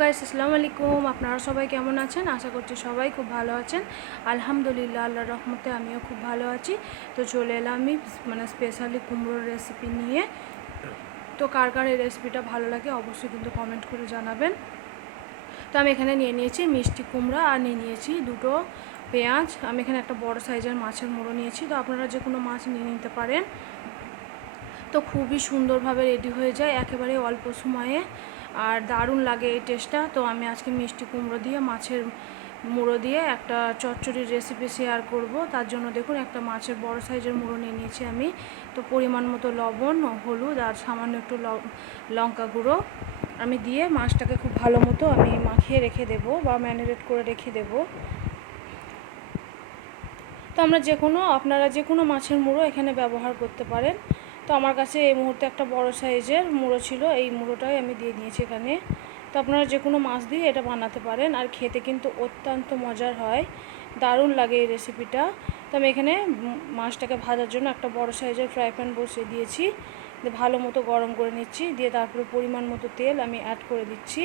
Guys, আসসালামু আলাইকুম। আপনারা সবাই কেমন আছেন? আশা করছি সবাই খুব ভালো আছেন। আলহামদুলিল্লাহ, আল্লাহর রহমতে আমিও খুব ভালো আছি। তো চলে এলাম আমি স্পেশালি কুমড়োর রেসিপি নিয়ে। তো কার কার এই রেসিপিটা ভালো লাগে অবশ্যই কিন্তু কমেন্ট করে জানাবেন। তো আমি এখানে নিয়ে নিয়েছি মিষ্টি কুমড়া আর নিয়ে নিয়েছি দুটো পেঁয়াজ। আমি এখানে একটা বড় সাইজের মাছের মুড়ো নিয়েছি। তো আপনারা যে কোনো মাছ নিয়ে নিতে পারেন। তো খুবই সুন্দরভাবে রেডি হয়ে যায় একেবারে অল্প সময়ে, আর দারুণ লাগে এই টেস্টটা। তো আমি আজকে মিষ্টি কুমড়ো দিয়ে মাছের মুড়ো দিয়ে একটা চচ্চড়ির রেসিপি শেয়ার করব। তার জন্য দেখুন একটা মাছের বড় সাইজের মুড়ো নিয়ে নিয়েছি আমি। তো পরিমাণ মতো লবণ, হলুদ আর সামান্য একটু লঙ্কা গুঁড়ো আমি দিয়ে মাছটাকে খুব ভালো মতো আমি মাখিয়ে রেখে দেবো বা ম্যারিনেট করে রেখে দেবো। তো আপনারা যে কোনো মাছের মুড়ো এখানে ব্যবহার করতে পারেন। তো আমার কাছে এই মুহূর্তে একটা বড় সাইজের মুড়ো ছিল, এই মুড়োটাই আমি দিয়ে দিয়েছি এখানে। তো আপনারা যে কোনো মাছ দিয়ে এটা বানাতে পারেন, আর খেতে কিন্তু অত্যন্ত মজার হয়, দারুণ লাগে এই রেসিপিটা। তো আমি এখানে মাছটাকে ভাজার জন্য একটা বড় সাইজের ফ্রাই প্যান বসিয়ে দিয়েছি, ভালো মতো গরম করে নিচ্ছি, দিয়ে তারপরে পরিমাণ মতো তেল আমি অ্যাড করে দিচ্ছি।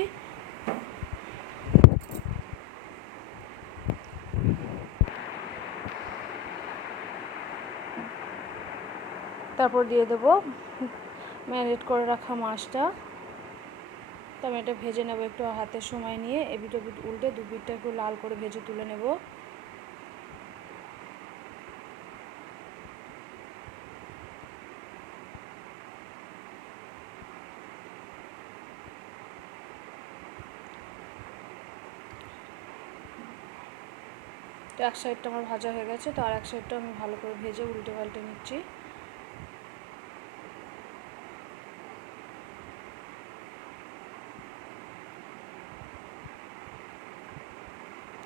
তারপর দিয়ে দেবো ম্যারিনেট করে রাখা মাছটা। তো আমি এটা ভেজে নেব একটু হাতের সময় নিয়ে, এপিট ওপিট উল্টে দু পিঠটা একটু লাল করে ভেজে তুলে নেব। তো এক সাইডটা আমার ভাজা হয়ে গেছে, তো আর এক সাইডটা আমি ভালো করে ভেজে উল্টে পাল্টে নিচ্ছি।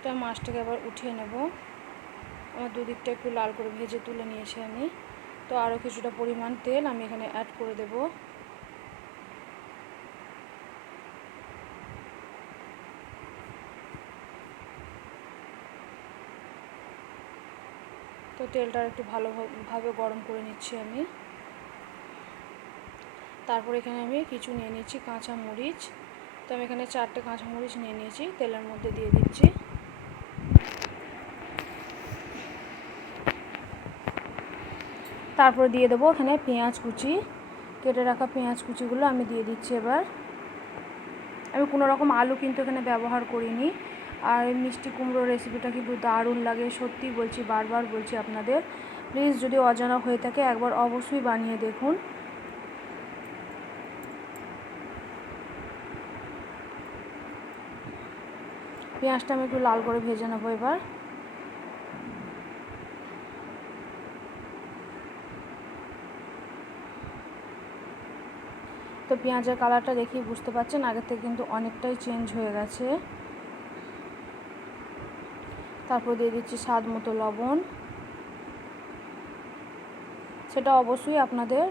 তো মাছটাকে আবার উঠিয়ে নেব। আমার দুদিকটা একটু লাল করে ভেজে তুলে নিয়েছি আমি। তো আরও কিছুটা পরিমাণ তেল আমি এখানে অ্যাড করে দেব। তো তেলটা একটু ভালোভাবে গরম করে নিচ্ছি আমি। তারপর এখানে আমি কিছু নিয়ে নিচ্ছি কাঁচা মরিচ। তো আমি এখানে 4টে কাঁচা মরিচ নিয়ে নিয়েছি, তেলের মধ্যে দিয়ে দিচ্ছি। তারপরে দিয়ে দেবো এখানে পেঁয়াজ কুচি, কেটে রাখা পেঁয়াজ কুচিগুলো আমি দিয়ে দিচ্ছি। এবার আমি কোনো রকম আলু কিন্তু এখানে ব্যবহার করিনি। আর এই মিষ্টি কুমড়োর রেসিপিটা কিন্তু দারুণ লাগে, সত্যি বলছি, বারবার বলছি আপনাদের, প্লিজ যদি অজানা হয়ে থাকে একবার অবশ্যই বানিয়ে দেখুন। পেঁয়াজটা আমি একটু লাল করে ভেজে নেবো এবার। তো পেঁয়াজের কালারটা দেখেই বুঝতে পারছেন আগের থেকে কিন্তু অনেকটাই চেঞ্জ হয়ে গেছে। তারপর দিয়ে দিচ্ছি স্বাদ মতো লবণ, সেটা অবশ্যই আপনাদের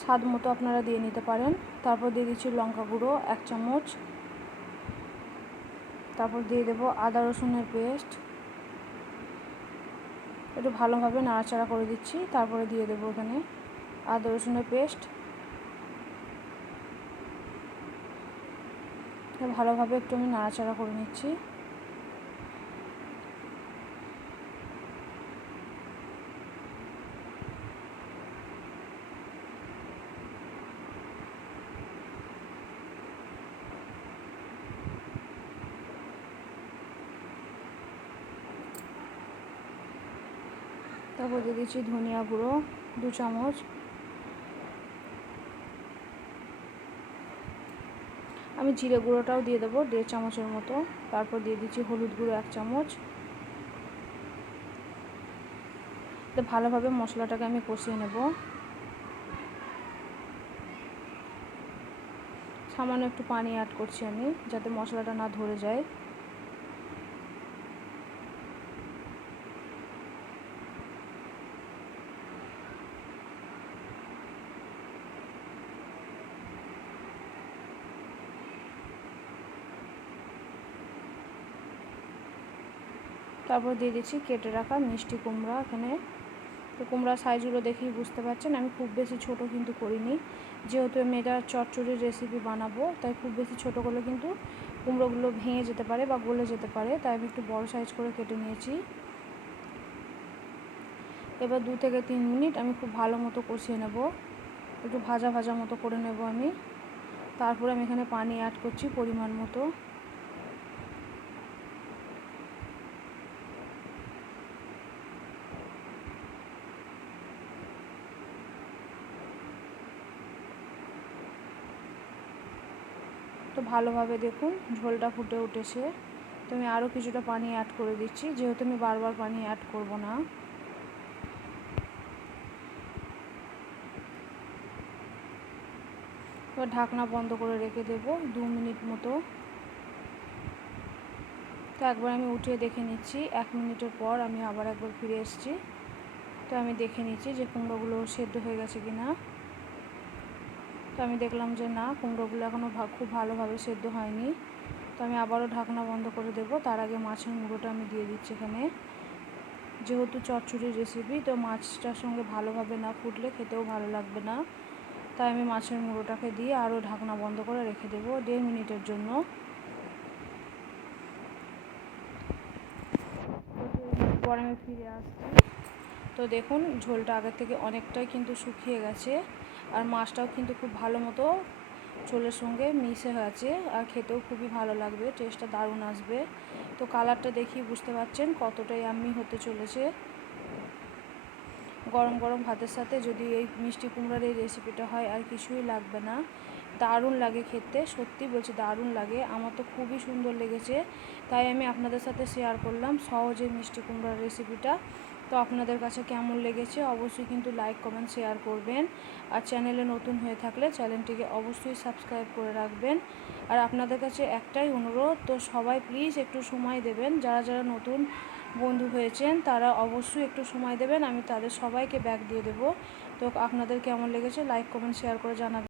স্বাদ মতো আপনারা দিয়ে নিতে পারেন। তারপর দিয়ে দিচ্ছি লঙ্কা গুঁড়ো 1 চামচ। তারপর দিয়ে দেবো আদা রসুনের পেস্ট, একটু ভালোভাবে নাড়াচাড়া করে দিচ্ছি। তারপরে দিয়ে দেবো এখানে আদা রসুনের পেস্ট, ভালোভাবে একটু আমি নাড়াচাড়া করে নিচ্ছি। তারপর দিয়ে দিচ্ছি ধনিয়া গুঁড়ো 2 চামচ। আমি জিরে গুঁড়োটাও দিয়ে দেবো 1.5 চামচের মতো। তারপর দিয়ে দিচ্ছি হলুদ গুঁড়ো 1 চামচ। তো ভালোভাবে মশলাটাকে আমি কষিয়ে নেব। সামান্য একটু পানি অ্যাড করছি আমি, যাতে মশলাটা না ধরে যায়। তারপর দিয়ে দিচ্ছি কেটে রাখা মিষ্টি কুমড়া এখানে তো কুমড়ার সাইজগুলো দেখেই বুঝতে পারছেন আমি খুব বেশি ছোট কিন্তু করিনি, যেহেতু আমি এটা চচ্চড়ির রেসিপি বানাবো তাই খুব বেশি ছোট করলে কিন্তু কুমড়োগুলো ভেঙে যেতে পারে বা গলে যেতে পারে, তাই আমি একটু বড় সাইজ করে কেটে নিয়েছি। এবার 2 থেকে 3 মিনিট আমি খুব ভালো মতো কষিয়ে নেব, একটু ভাজা ভাজা মতো করে নেব আমি। তারপরে আমি এখানে পানি অ্যাড করছি পরিমাণ মতো। তো ভালোভাবে দেখুন ঝোলটা ফুটে উঠেছে, তো আমি আরও কিছুটা পানি অ্যাড করে দিচ্ছি, যেহেতু আমি বারবার পানি অ্যাড করব না। এবার ঢাকনা বন্ধ করে রেখে দেব 2 মিনিট মতো। তো একবার আমি উঠিয়ে দেখে নিচ্ছি, 1 মিনিটের পর আমি আবার একবার ফিরে এসেছি। তো আমি দেখে নিচ্ছি যে কুমড়োগুলো সেদ্ধ হয়ে গেছে কি না। তো আমি দেখলাম যে না, কুমড়োগুলো এখনও খুব ভালোভাবে সেদ্ধ হয়নি। তো আমি আবারও ঢাকনা বন্ধ করে দেব। তার আগে মাছের মুড়োটা আমি দিয়ে দিচ্ছি এখানে, যেহেতু চচ্চড়ির রেসিপি তো মাছটার সঙ্গে ভালোভাবে না ফুটলে খেতেও ভালো লাগবে না, তাই আমি মাছের মুড়োটাকে দিয়ে আরও ঢাকনা বন্ধ করে রেখে দেবো 1.5 মিনিটের জন্য। পর আমি ফিরে আসছি। তো দেখুন ঝোলটা আগের থেকে অনেকটাই কিন্তু শুকিয়ে গেছে, আর মাছটাও কিন্তু খুব ভালো মতো ঝোলের সঙ্গে মিশে হয়েছে, আর খেতেও খুবই ভালো লাগবে, টেস্টটা দারুণ আসবে। তো কালারটা দেখি বুঝতে পারছেন কতটা ইয়াম্মি হতে চলেছে। গরম গরম ভাতের সাথে যদি এই মিষ্টি কুমড়ার এই রেসিপিটা হয় আর কিছুই লাগবে না, দারুণ লাগে খেতে, সত্যি বলছি দারুণ লাগে, আমার তো খুবই সুন্দর লেগেছে, তাই আমি আপনাদের সাথে শেয়ার করলাম সহজে মিষ্টি কুমড়ার রেসিপিটা। তো আপনাদের কাছে কেমন লেগেছে অবশ্যই কিন্তু লাইক কমেন্ট শেয়ার করবেন, আর চ্যানেলে নতুন হয়ে থাকলে চ্যানেলটিকে অবশ্যই সাবস্ক্রাইব করে রাখবেন। আর আপনাদের কাছে একটাই অনুরোধ, তো সবাই প্লিজ একটু সময় দেবেন, যারা যারা নতুন বন্ধু হয়েছেন তারা অবশ্যই একটু সময় দেবেন, আমি তাদের সবাইকে ব্যাক দিয়ে দেবো। তো আপনাদের কেমন লেগেছে লাইক কমেন্ট শেয়ার করে জানাবেন।